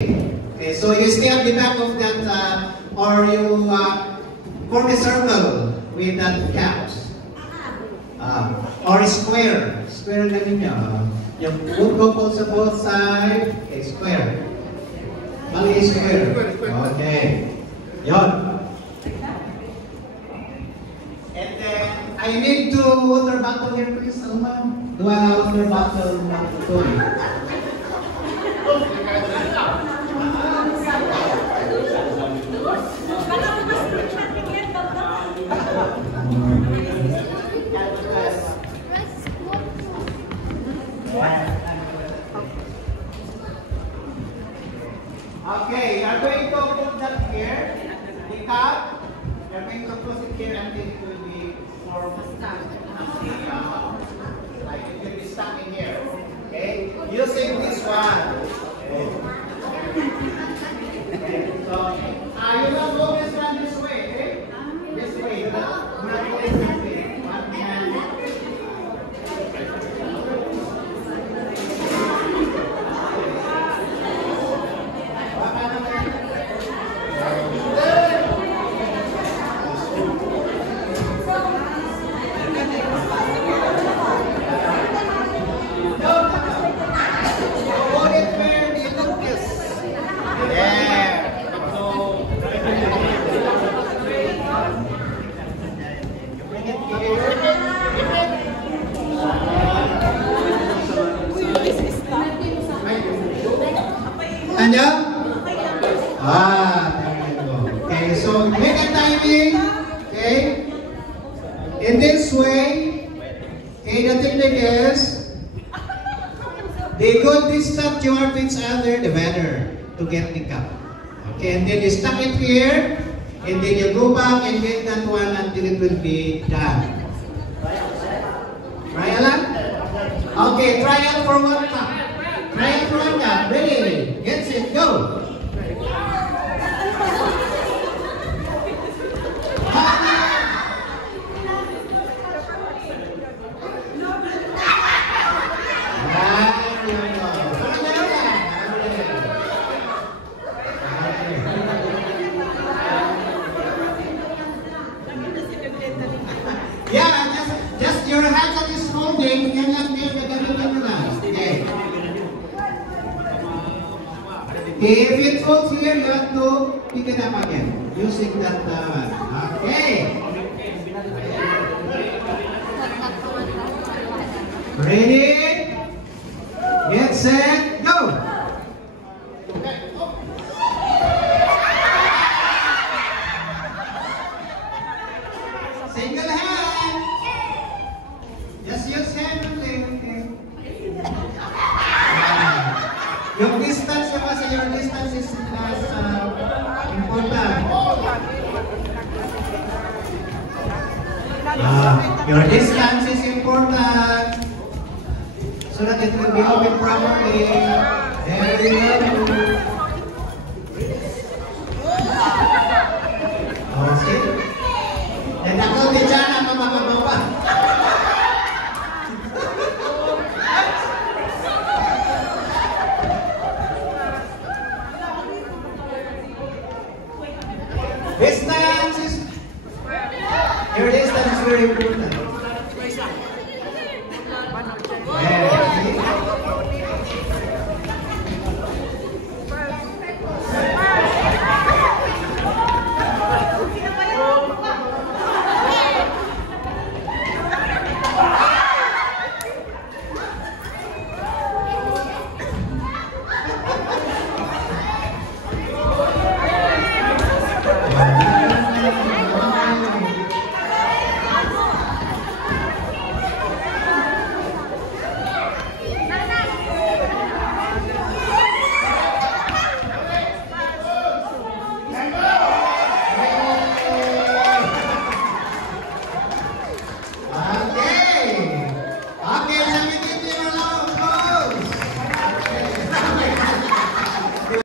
Okay, so you stay at the back of that, or you form a circle with that caps. Or a square. Square na ninyo. Yung both couples sa both sides. Okay, square. Mali square. Okay. Yon. And then, I need to water bottle here, please, Alma. Do I have water bottle? Okay, you are going to put that here, the cup. You are going to put it here until it will be formed. Like it will be stuck in here. Okay, using this one. Okay. So, you will always run this way. Okay? This way. You will always this way. One hand. Anya? There you go. Okay, so make a timing. Okay. In this way, okay, the technique is the good distance you are to each other, the better to get the cup. Okay, and then you stuck it here, and then you go back and get that one until it will be done. Trial lang? Okay, trial for one cup. Trial for one cup. Ready? Get set, go! Yeah, just your hands on this holding, yan lang din, gagamitin mo na. Okay. If it falls here, you have to pick it up again, using that one. Okay. Ready? Get set, go! Single hand. Just use hand only. Okay. Yung distance kasi your distance is important. Your distance is important so that it will be open properly. There we go. Okay. Dan ako di dyan ang mamamabawa. Distance is, your distance is very important.